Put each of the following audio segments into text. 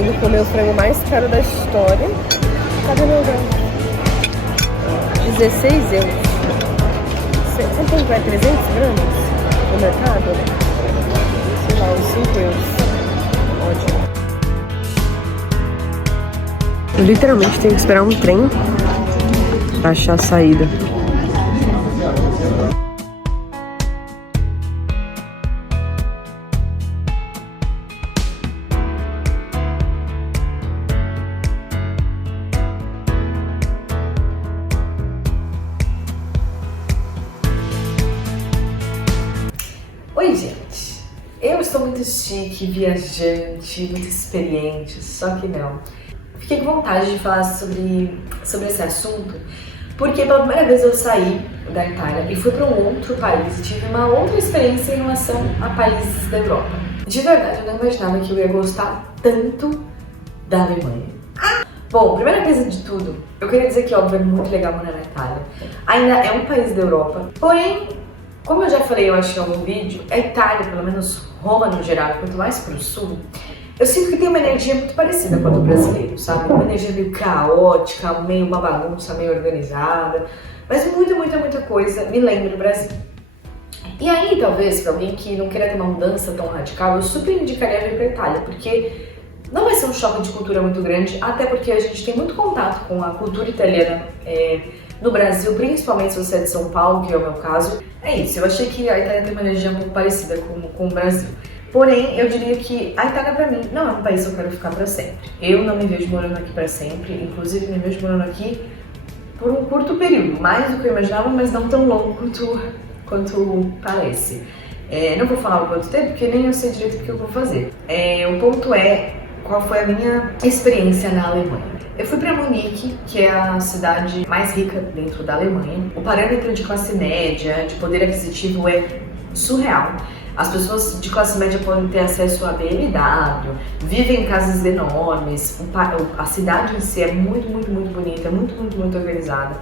vendo comer o frango mais caro da história. Cadê meu grão? 16 euros. Você tem que vai 300 gramas no mercado? Sei lá, uns 5 euros. Ótimo. Eu literalmente tenho que esperar um trem pra achar a saída. Oi, gente! Eu estou muito chique, viajante, muito experiente, só que não. Fiquei com vontade de falar sobre esse assunto, porque pela primeira vez eu saí da Itália e fui para um outro país e tive uma outra experiência em relação a países da Europa. De verdade, eu não imaginava que eu ia gostar tanto da Alemanha. Bom, primeira coisa de tudo, eu queria dizer que, óbvio, é muito legal morar na Itália. Ainda é um país da Europa, porém, como eu já falei, eu acho em algum vídeo, a Itália, pelo menos Roma no geral, quanto mais pro sul, eu sinto que tem uma energia muito parecida com a do brasileiro, sabe? Uma energia meio caótica, meio uma bagunça, meio organizada, mas muita coisa me lembra do Brasil. E aí, talvez, pra alguém que não queira ter uma mudança tão radical, eu super indicaria vir pra Itália, porque não vai ser um choque de cultura muito grande, até porque a gente tem muito contato com a cultura italiana no Brasil, principalmente se você é de São Paulo, que é o meu caso. É isso, eu achei que a Itália tem uma energia muito parecida com o Brasil. Porém, eu diria que a Itália pra mim não é um país que eu quero ficar pra sempre. Eu não me vejo morando aqui pra sempre, inclusive me vejo morando aqui por um curto período, mais do que eu imaginava, mas não tão longo quanto parece. Não vou falar o quanto tempo, porque nem eu sei direito o que eu vou fazer. O ponto é qual foi a minha experiência na Alemanha. Eu fui para Munique, que é a cidade mais rica dentro da Alemanha. O parâmetro de classe média, de poder aquisitivo é surreal. As pessoas de classe média podem ter acesso a BMW, vivem em casas enormes, a cidade em si é muito bonita, muito organizada,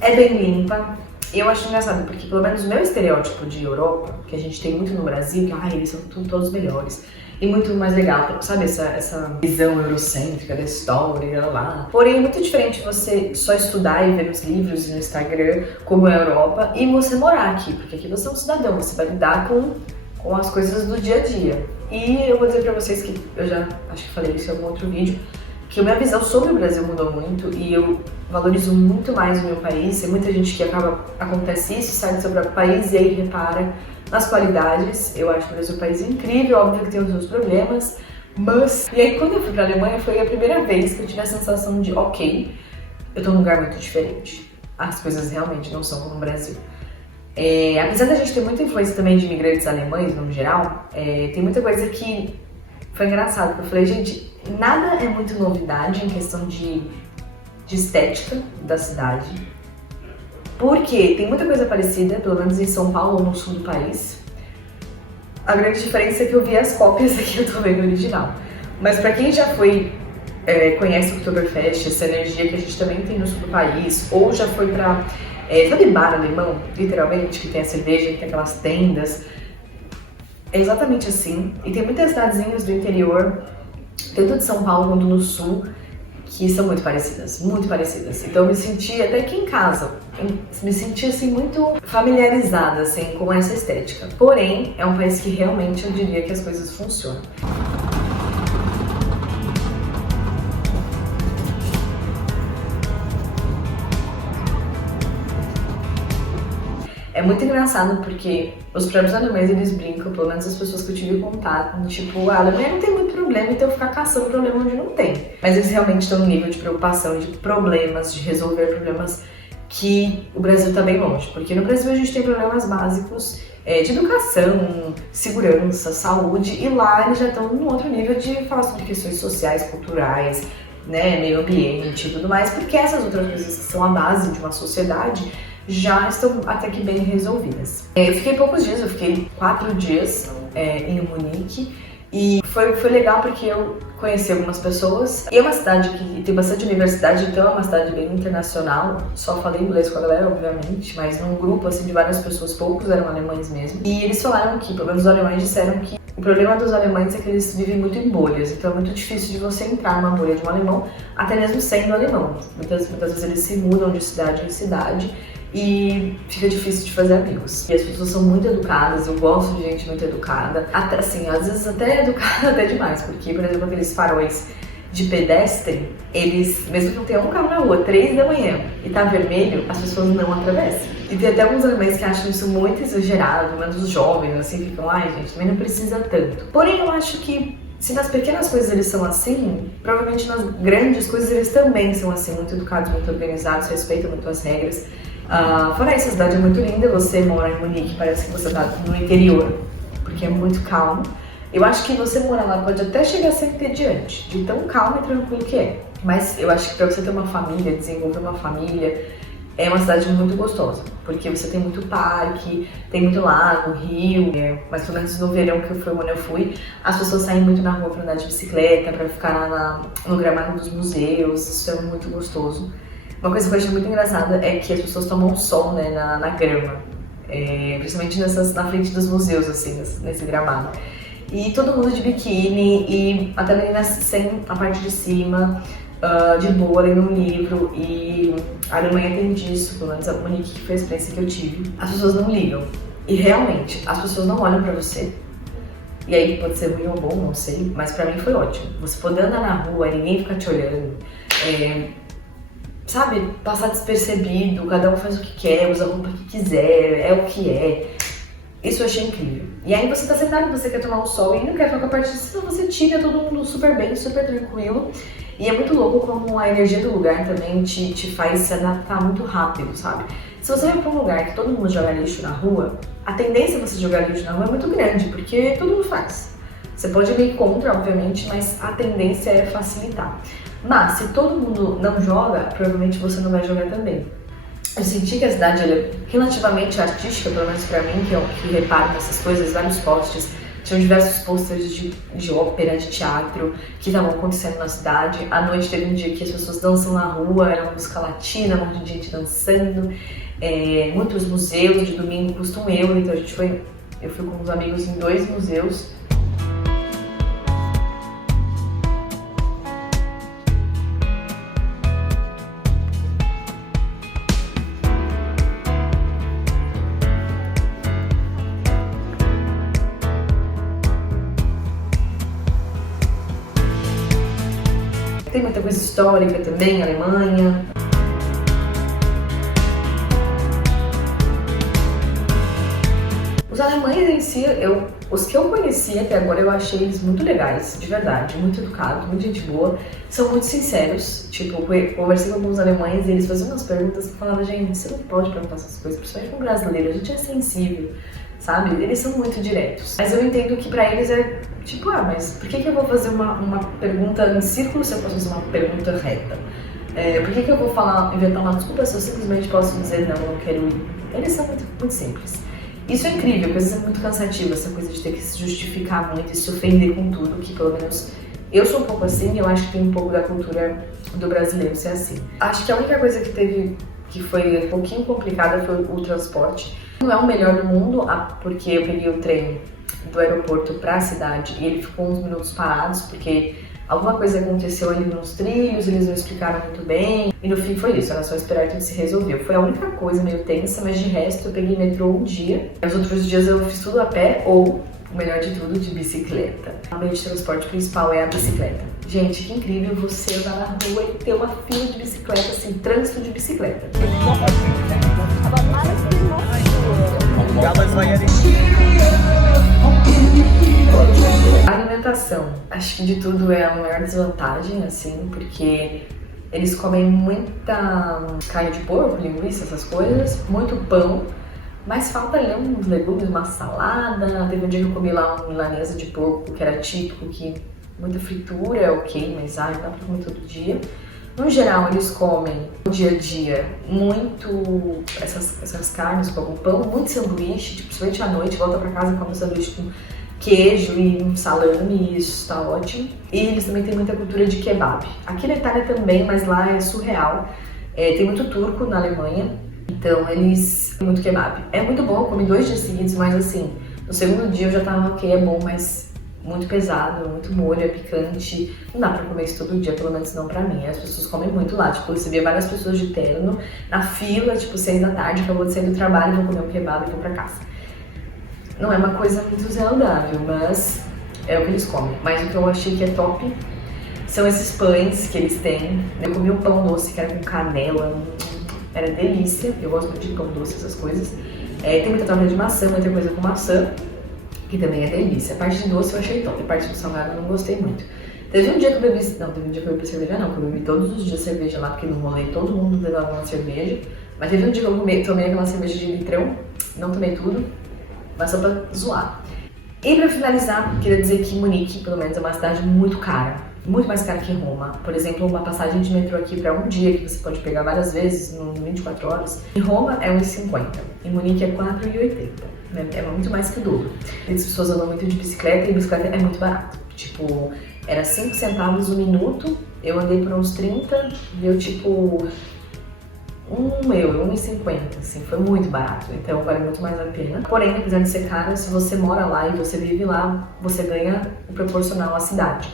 é bem limpa. E eu acho engraçado, porque pelo menos o meu estereótipo de Europa, que a gente tem muito no Brasil, que eles são todos melhores, e muito mais legal, sabe, essa visão eurocêntrica da história, lá. Porém, é muito diferente você só estudar e ver nos livros e no Instagram como é a Europa, e você morar aqui, porque aqui você é um cidadão, você vai lidar com as coisas do dia a dia. E eu vou dizer pra vocês que eu já acho que falei isso em algum outro vídeo, que a minha visão sobre o Brasil mudou muito e eu valorizo muito mais o meu país. Tem muita gente que acontece isso, sai do seu próprio país e aí repara nas qualidades. Eu acho o Brasil um país incrível, óbvio que tem os seus problemas, mas... E aí quando eu fui pra Alemanha foi a primeira vez que eu tive a sensação de, ok, eu tô num lugar muito diferente. As coisas realmente não são como no Brasil. Apesar da gente ter muita influência também de imigrantes alemães, no geral, tem muita coisa que foi engraçado, porque eu falei, gente, nada é muito novidade em questão de estética da cidade, porque tem muita coisa parecida, pelo menos em São Paulo ou no sul do país. A grande diferença é que eu vi as cópias aqui, eu tô vendo o original. Mas pra quem já foi, conhece o Oktoberfest, essa energia que a gente também tem no sul do país, ou já foi pra... sabe bar alemão, literalmente, que tem a cerveja, que tem aquelas tendas? É exatamente assim. E tem muitas cidadezinhas do interior, tanto de São Paulo quanto no sul, que são muito parecidas, muito parecidas. Então eu me senti, até aqui em casa, me senti assim muito familiarizada assim, com essa estética. Porém, é um país que realmente eu diria que as coisas funcionam. É muito engraçado porque os próprios alemães, eles brincam, pelo menos as pessoas que eu tive contato, tipo, a Alemanha não tem muito problema, então ficar caçando problema onde não tem. Mas eles realmente estão no nível de preocupação, de problemas, de resolver problemas que o Brasil tá bem longe. Porque no Brasil a gente tem problemas básicos de educação, segurança, saúde, e lá eles já estão num outro nível de falar sobre questões sociais, culturais, né, meio ambiente e tudo mais, porque essas outras coisas que são a base de uma sociedade já estão até que bem resolvidas. Eu fiquei poucos dias, eu fiquei 4 dias em Munique e foi legal porque eu conheci algumas pessoas. E é uma cidade que tem bastante universidade, então é uma cidade bem internacional. Só falei inglês com a galera, obviamente, mas num grupo assim de várias pessoas, poucos eram alemães mesmo. E eles falaram que, pelo menos os alemães disseram que O problema dos alemães é que eles vivem muito em bolhas, então é muito difícil de você entrar numa bolha de um alemão, até mesmo sendo alemão. Muitas vezes eles se mudam de cidade em cidade e fica difícil de fazer amigos. E as pessoas são muito educadas, eu gosto de gente muito educada, até assim, às vezes até educada até demais, porque, por exemplo, aqueles faróis de pedestre, eles, mesmo que não tenha um carro na rua, 3 da manhã, e tá vermelho, as pessoas não atravessam. E tem até alguns alemães que acham isso muito exagerado, mas os jovens, assim, ficam, ai gente, também não precisa tanto. Porém, eu acho que se nas pequenas coisas eles são assim, provavelmente nas grandes coisas eles também são assim, muito educados, muito organizados, respeitam muito as regras. Fora isso, a cidade é muito linda, você mora em Munique, parece que você tá no interior, porque é muito calmo. Eu acho que você morar lá pode até chegar a ser entediante, de tão calmo e tranquilo que é. Mas eu acho que pra você ter uma família, desenvolver uma família, é uma cidade muito gostosa, porque você tem muito parque, tem muito lago, rio, mas pelo menos no verão, que foi quando eu fui, as pessoas saem muito na rua pra andar de bicicleta, pra ficar lá no gramado dos museus, isso é muito gostoso. Uma coisa que eu achei muito engraçada é que as pessoas tomam sol, né, na grama, principalmente na frente dos museus, assim, nesse gramado. E todo mundo de biquíni e até meninas sem a parte de cima, de boa, lendo um livro. E a Alemanha tem disso, pelo menos a Munique, que foi a experiência que eu tive. As pessoas não ligam. E realmente, as pessoas não olham pra você. E aí pode ser ruim ou bom, não sei, mas pra mim foi ótimo. Você poder andar na rua, ninguém ficar te olhando, sabe, passar despercebido, cada um faz o que quer, usa a roupa que quiser, é o que é. Isso eu achei incrível. E aí você tá sentado, você quer tomar um sol e não quer ficar com a parte de cima, você tira todo mundo super bem, super tranquilo. E é muito louco como a energia do lugar também te faz se adaptar muito rápido, sabe? Se você vai pra um lugar que todo mundo joga lixo na rua, a tendência de você jogar lixo na rua é muito grande, porque todo mundo faz. Você pode ir contra, obviamente, mas a tendência é facilitar. Mas se todo mundo não joga, provavelmente você não vai jogar também. Eu senti que a cidade é relativamente artística, pelo menos pra mim, que reparo nessas coisas, vários postes. Tinham diversos posters de ópera, de teatro, que estavam acontecendo na cidade. À noite teve um dia que as pessoas dançam na rua, era uma música latina, um monte de gente dançando. Muitos museus, de domingo custa €1, então eu fui com uns amigos em 2 museus. Tem muita coisa histórica também, Alemanha. Os alemães em si, os que eu conheci até agora, eu achei eles muito legais, de verdade, muito educados, muito gente boa, são muito sinceros. Tipo, eu conversei com alguns alemães e eles faziam umas perguntas que eu falava, gente, você não pode perguntar essas coisas, principalmente com brasileiro, a gente é sensível, sabe? Eles são muito diretos. Mas eu entendo que pra eles é tipo, mas por que eu vou fazer uma pergunta em círculo se eu posso fazer uma pergunta reta? Por que eu vou inventar uma desculpa se eu simplesmente posso dizer não quero ir? Eles são muito, muito simples. Isso é incrível, porque às vezes é muito cansativo, essa coisa de ter que se justificar muito e se ofender com tudo, que pelo menos eu sou um pouco assim e eu acho que tem um pouco da cultura do brasileiro ser assim. Acho que a única coisa que foi um pouquinho complicada foi o transporte. Não é o melhor do mundo, porque eu peguei o trem do aeroporto para a cidade e ele ficou uns minutos parados, porque alguma coisa aconteceu ali nos trilhos, eles não explicaram muito bem, e no fim foi isso, era só esperar e tudo se resolveu. Foi a única coisa meio tensa, mas de resto eu peguei metrô um dia, os outros dias eu fiz tudo a pé ou, o melhor de tudo, de bicicleta. O meio de transporte principal é a bicicleta. Gente, que incrível você andar na rua e ter uma fila de bicicleta, assim, trânsito de bicicleta. A alimentação, acho que de tudo é a maior desvantagem, assim, porque eles comem muita carne de porco, linguiça, essas coisas, muito pão, mas falta ali uns legumes, uma salada. Teve um dia que eu comi lá uma milanesa de porco, que era típico, que muita fritura é ok, mas não dá pra comer todo dia. No geral, eles comem no dia a dia muito essas carnes com algum pão, muito sanduíche, tipo, principalmente à noite, volta pra casa e come um sanduíche com queijo e um salame, isso tá ótimo. E eles também têm muita cultura de kebab. Aqui na Itália também, mas lá é surreal. Tem muito turco na Alemanha, então eles têm muito kebab. É muito bom, eu comi 2 dias seguidos, mas assim, No segundo dia eu já tava ok, é bom, mas muito pesado, muito molho, é picante. Não dá pra comer isso todo dia, pelo menos não pra mim. As pessoas comem muito lá. Tipo, você vê várias pessoas de terno na fila, tipo, 6 da tarde, que eu vou sair do trabalho, vou comer um kebab e vou pra casa. Não é uma coisa muito saudável, mas é o que eles comem. Mas o que eu achei que é top são esses pães que eles têm. Eu comi um pão doce que era com canela, era delícia. Eu gosto muito de pão doce, essas coisas. Tem muita torta de maçã, muita coisa com maçã, que também é delícia. A parte de doce eu achei top, a parte do salgado eu não gostei muito. Teve um dia que eu bebi, não, teve um dia que eu bebi cerveja não, que eu bebi todos os dias cerveja lá, porque no rolê todo mundo levava uma cerveja. Mas teve um dia que eu tomei aquela cerveja de litrão, não tomei tudo, mas só pra zoar. E pra finalizar, queria dizer que Munique, pelo menos, é uma cidade muito cara. Muito mais cara que Roma. Por exemplo, uma passagem de metrô aqui para um dia, que você pode pegar várias vezes, em 24 horas, em Roma é 1,50. Em Munique é 4,80. Né? É muito mais que o dobro. As pessoas andam muito de bicicleta e bicicleta é muito barato. Tipo, era 5 centavos o minuto, eu andei por uns 30, deu tipo €1, 1,50, assim, foi muito barato, então vale muito mais a pena. Porém, apesar de ser caro, se você mora lá e você vive lá, você ganha o proporcional à cidade.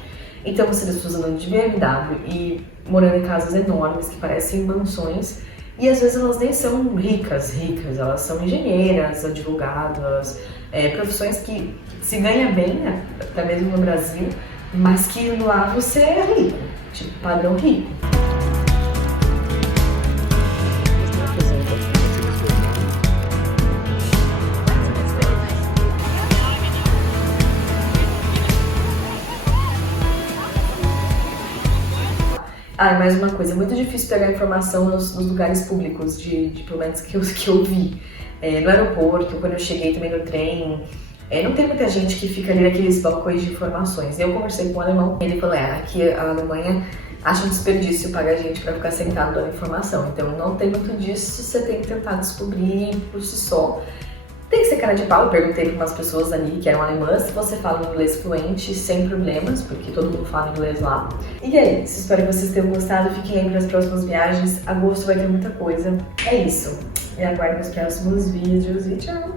Então você vê as pessoas andando de BMW e morando em casas enormes que parecem mansões, e às vezes elas nem são ricas, elas são engenheiras, advogadas, profissões que se ganha bem, né, até mesmo no Brasil, mas que lá você é rico, tipo padrão rico. Ah, e mais uma coisa, é muito difícil pegar informação nos lugares públicos, pelo menos que eu vi. No aeroporto, quando eu cheguei também no trem, não tem muita gente que fica ali naqueles balcões de informações. Eu conversei com um alemão, ele falou, aqui a Alemanha acha um desperdício pagar gente pra ficar sentado dando informação. Então não tem muito disso, você tem que tentar descobrir por si só. Tem que ser cara de pau, eu perguntei para umas pessoas ali que eram alemãs, se você fala inglês fluente, sem problemas, porque todo mundo fala inglês lá. E é isso, espero que vocês tenham gostado, fiquem aí para as próximas viagens, agosto vai ter muita coisa. É isso, e aguardem os próximos vídeos e tchau!